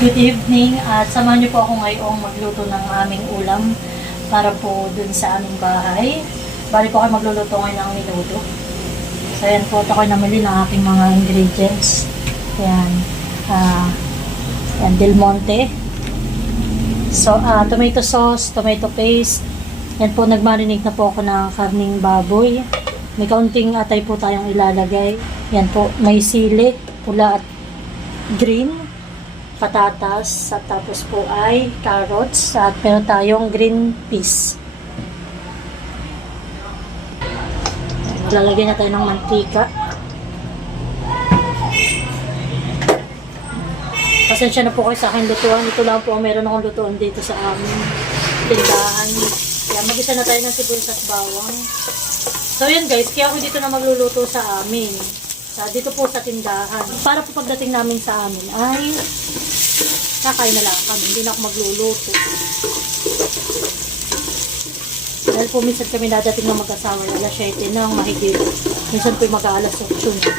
good evening at samahan niyo po ako ngayong magluto ng aming ulam para po dun sa aming bahay. Bali po ako magluluto ngayon ng menudo. So ayan po, ito ko namili ng aking mga ingredients. Ayan, Del Monte. So tomato sauce, tomato paste. Yan po, nagmarinate na po ako ng karning baboy. May kaunting atay po tayong ilalagay. Yan po, may sili, pula at green, patatas, at tapos po ay carrots, at meron tayong green peas. Lalagyan na tayo ng mantika. Pasensya na po kayo sa aking lutuan. Ito lang po ang meron akong lutuan dito sa aming tindahan. Kaya mag-isa na tayo ng sibuyas at bawang. So yan guys, kaya ako dito na magluluto sa amin. Dito po sa tindahan. Para po pagdating namin sa amin ay kakain na lang kami. Hindi na ako magluluto. Dahil po minsan kami dadating ng mag-asawa. Alas 7 ng mahigit. Minsan po mag-aalas 8 na.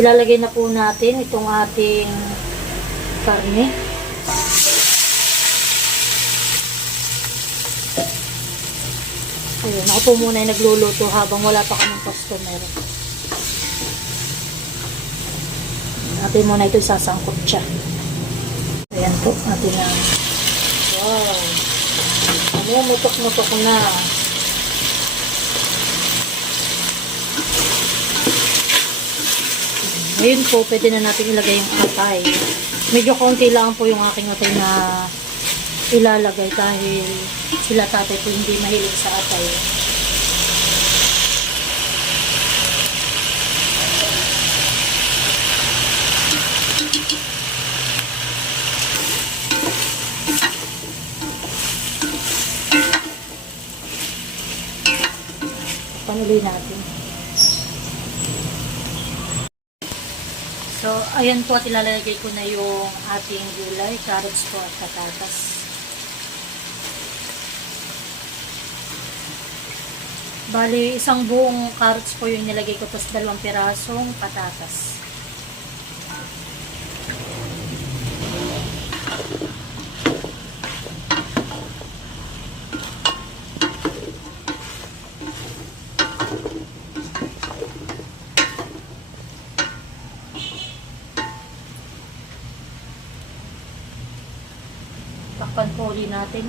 Ilalagay na po natin itong ating karne. Ayun, ako po muna ay nagluluto habang wala pa kaming customer. Natin muna ito isasangkot siya. Ayan po, natin na. Wow! Mutok-mutok na. Ngayon po, pwede na natin ilagay yung atay. Medyo konti lang po yung aking atay na ilalagay dahil sila tatay po hindi mahilig sa atay. Panuloy natin. So, ayan po at ilalagay ko na yung ating gulay, carrots po at patatas. Bali, isang buong carrots po yung nilagay ko, tapos 2 pirasong patatas. Takpan po ulit natin.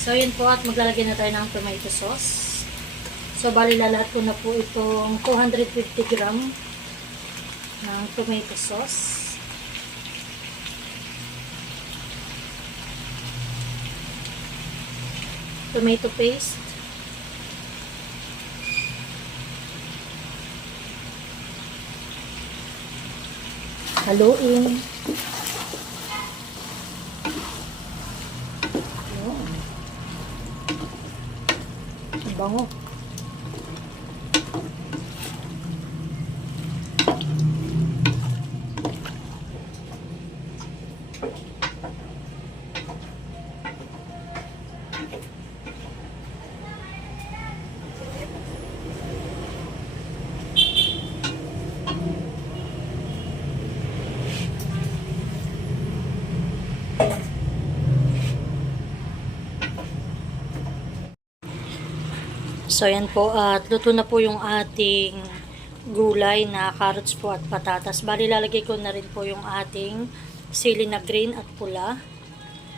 So yun po, at maglalagay na tayo ng tomato sauce. So bali lahat ko na po itong 250 gram ng tomato sauce. Tomato paste. Haluin. Ang bango. So yan po, at luto na po yung ating gulay na carrots po at patatas. Bali lalagay ko na rin po yung ating sili na green at pula.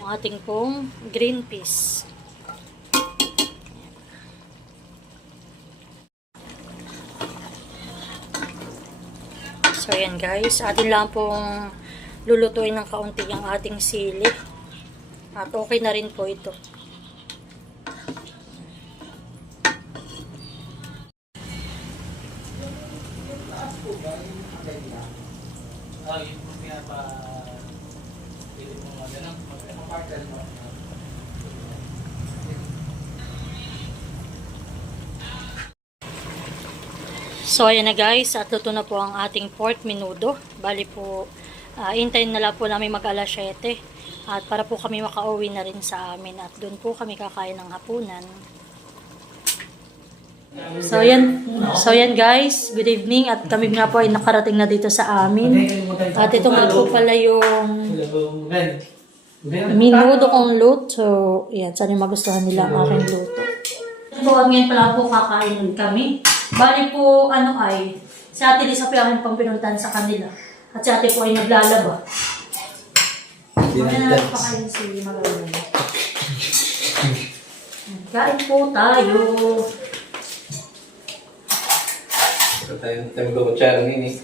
Yung ating pong green peas. So yan guys, atin lang pong lulutuin ng kaunti yung ating sili. At okay na rin po ito. So ayan na guys, at luto na po ang ating pork menudo. Bali po, Hintayin na lang po namin mag alas 7. At para po kami makauwi na rin sa amin. At doon po kami kakain ng hapunan. So yan guys, good evening. At kami nga po ay nakarating na dito sa amin. At ito nga po pala yung minudo kong luto. Yan, sana yung magustuhan nila ang aking luto. So, ngayon pala po kakain kami. Bali po, si Ate Lisa po yung pang pinuntahan sa kanila. At si Ate po ay naglalaba. Mamaya na pakain si Magalang. Kain po tayo. Tayo magkukutsara nini.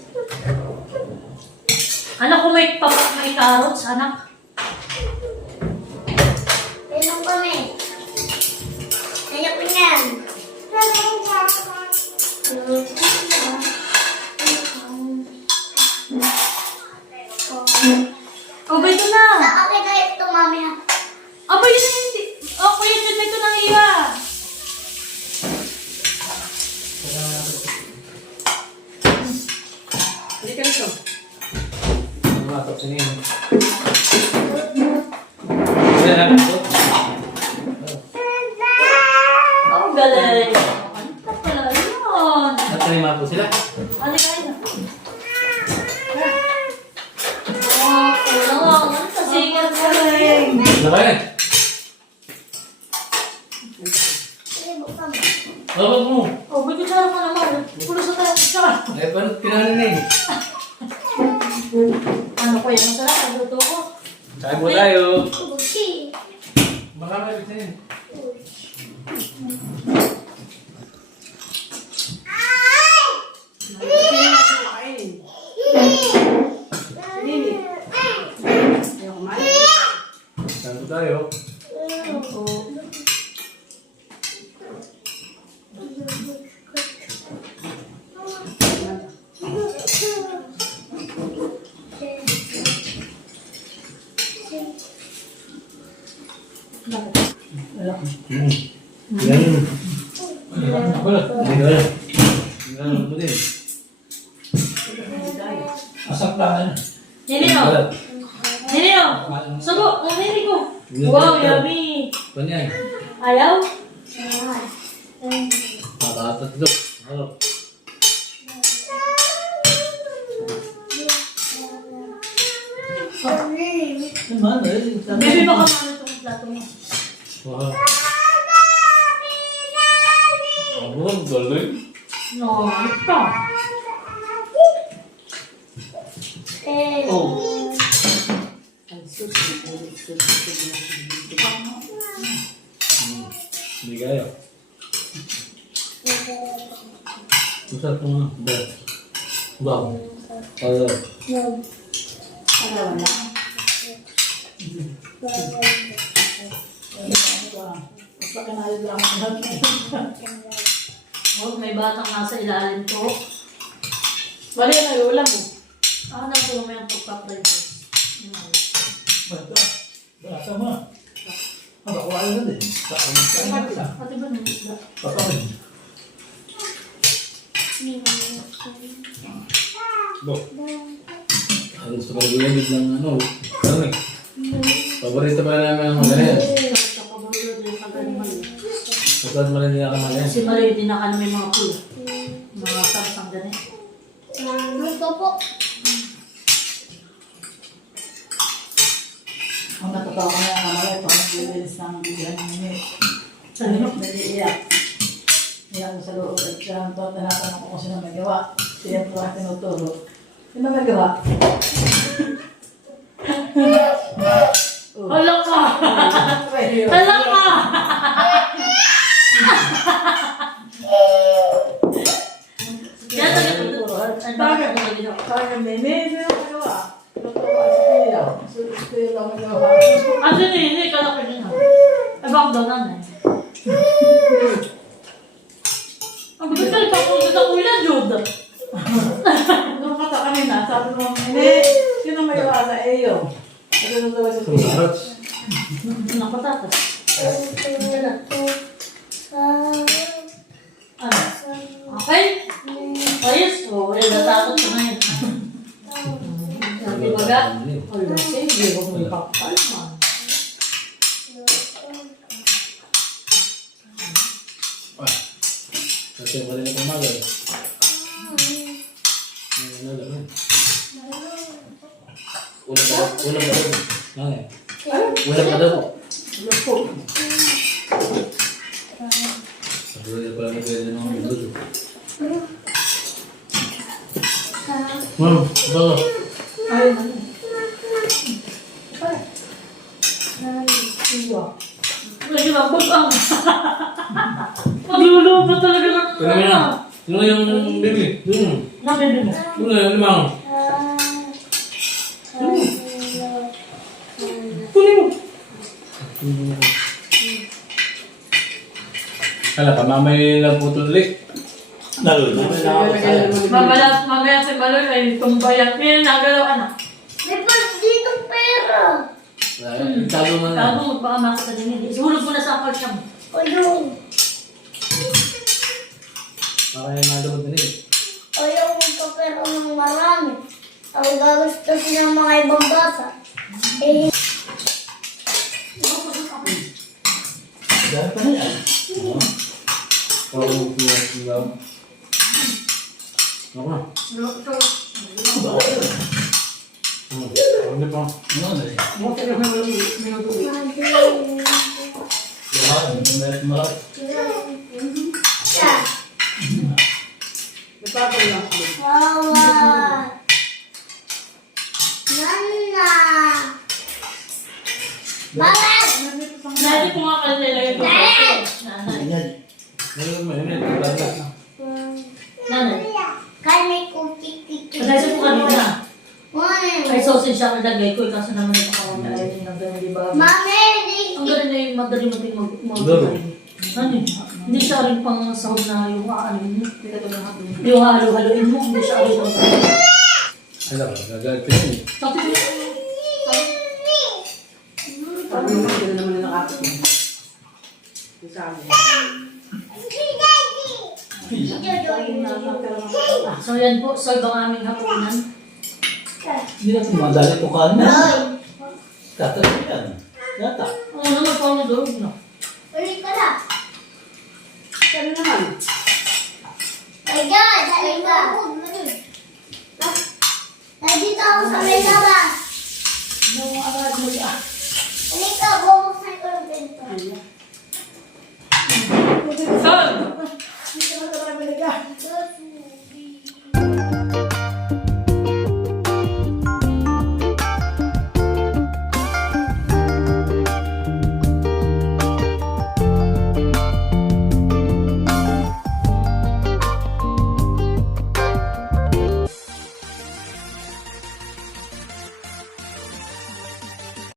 Anak ko may carrots, anak. Inom kami. Kaya po yan. Oh, ba ito na? Okay na ito, mami. Aba, yun na hindi. Oh, kuya, dito ito nang iwa. Hindi ka nito. Matap sa niyo. Wala na ito. Oh, galing. Ano ka pala yun? Natalima po sila. Ano kain na? Oh, kulang. Ano kasi galing? Ano kayo? Babag mo. Oh, may kutsara ka naman. Pulo sa tayo kutsara. Eh, paano kinahanin na yun? Ano ko yan? Masarap ang luto ko. Kain po tayo. Uchi. Makamabit na yun. Kain po tayo. Ganun. Ganun po din. Asaklaan. Nino! Nino! Subo! Nini ko! Wow, yummy! Panyan. Ayaw? Matatat ito. Harap. Baby, baka maano itong plato mo. Wow. Ano ang galing? No, ito. Oh. Hindi kaya. Masarap mo nga. Wow. Kaya. Oh, may batang nasa ilalim ko. Mali na yung ulam mo. Ako na ito may ang pagpa-princess. Basta mo. Haba ko ayaw na din. Saan mo kain na isa? Pati ba nung isla? Patawin. Bo. Halos sa pag-ulamig ng ano. Ano eh. Paborito pa namin ang mga ganyan. Sa paborito din pag ano mali. Kapag mo rin nila ka mga ganyan. Si Mali, din na may mga pula. Mga sarsang ganyan. Gusto po. Ang natatawa ko na yung kamala, ito ang bilis ng bigyan ng minute. Nag-iiyak. Iyak ko sa loob at siya ito, tinatanong ko kung sino may gawa. Siya ito ang tinuturo. Sino may gawa? Hala ka! Hala ka! Kaya talaga ito. Parang may sino may gawa? Tinuturo ang siya. Siya lang may gawa. Kasi hindi ka lang kanina. Ay, bakit daw nanay? Ang bigal ka kung sa ulan, Jude. Nung kata kanina, sabi mo, hindi, sino may gawa sa iyo? Ano na talaga Sa masarap. Ang patatas. Ano? Okay? Ayos ko. Wala natakot ko ngayon. Di ba ga? Wala, sige, huwag mo ipakalma. Kasi mali na pumagal. Ano lang. Ulam pa daw. Ulam pa daw. Nanay. Ulam pa daw. Ulam po. Patuloy pala na pwede ng mga dulo. Ma'am, ito. Ay, ano? Lagi lang po ang... Magluluto talaga ng... Ano yan? Sino yung baby? Nabili mo. Ano yung limang? Kunin mo. Kala ka, mamay lang po tulik. Lalo na. Mamaya si Maloy ay tumbayan. Yan, nagalaw anak. May pa dito pera. Tago mo na. Tago, baka makita din hindi. Suhulog mo na sa akal siya mo. Ayun. Baka yung mga damot din eh. Ayaw magpapera ng marami. Ang gagastos ng mga ibang bata. Eh, Dahil pa na yan. Parang yung ako na. Hindi pa. Ano na rin? Buti lang na walang minuto. Meron malaki. siya. Nagpapay lang ako. Wawa. Nana. Bakit? Dati po nga kanila yung Dad! Nanay. Ayan. Meron mo yun eh. Tagas na. Nanay. Kaya may cookie-cookie. Pagkasi po kanina. Mami. Ay, sausage siya kalagay ko. Kaso naman ito kawang na ayaw yung gano'n, di ba? Mami, Ang gano'n na yung madali mo din Laro. Ano yun? Hindi siya rin pang sahod na yung ano mo. Hindi ka talaga hapon. Yung halo-haloin mo. Hindi siya rin pang Alam mo, nagalit ko yun eh. Sabi ko, Sabi naman, hindi naman na nakapit mo. Yung sa amin. so yan po. So ibang aming hapunan. Hindi na ito madali ko kanin. Tatanong yan. Yata. Oo naman po ang doon. No? Ulit ka na. Kaya naman. My God, halika. Nandito ako sa may labas. Nung agad mo siya. Halika, bubuksan ko yung pinto. Sir! Hindi ka na talaga.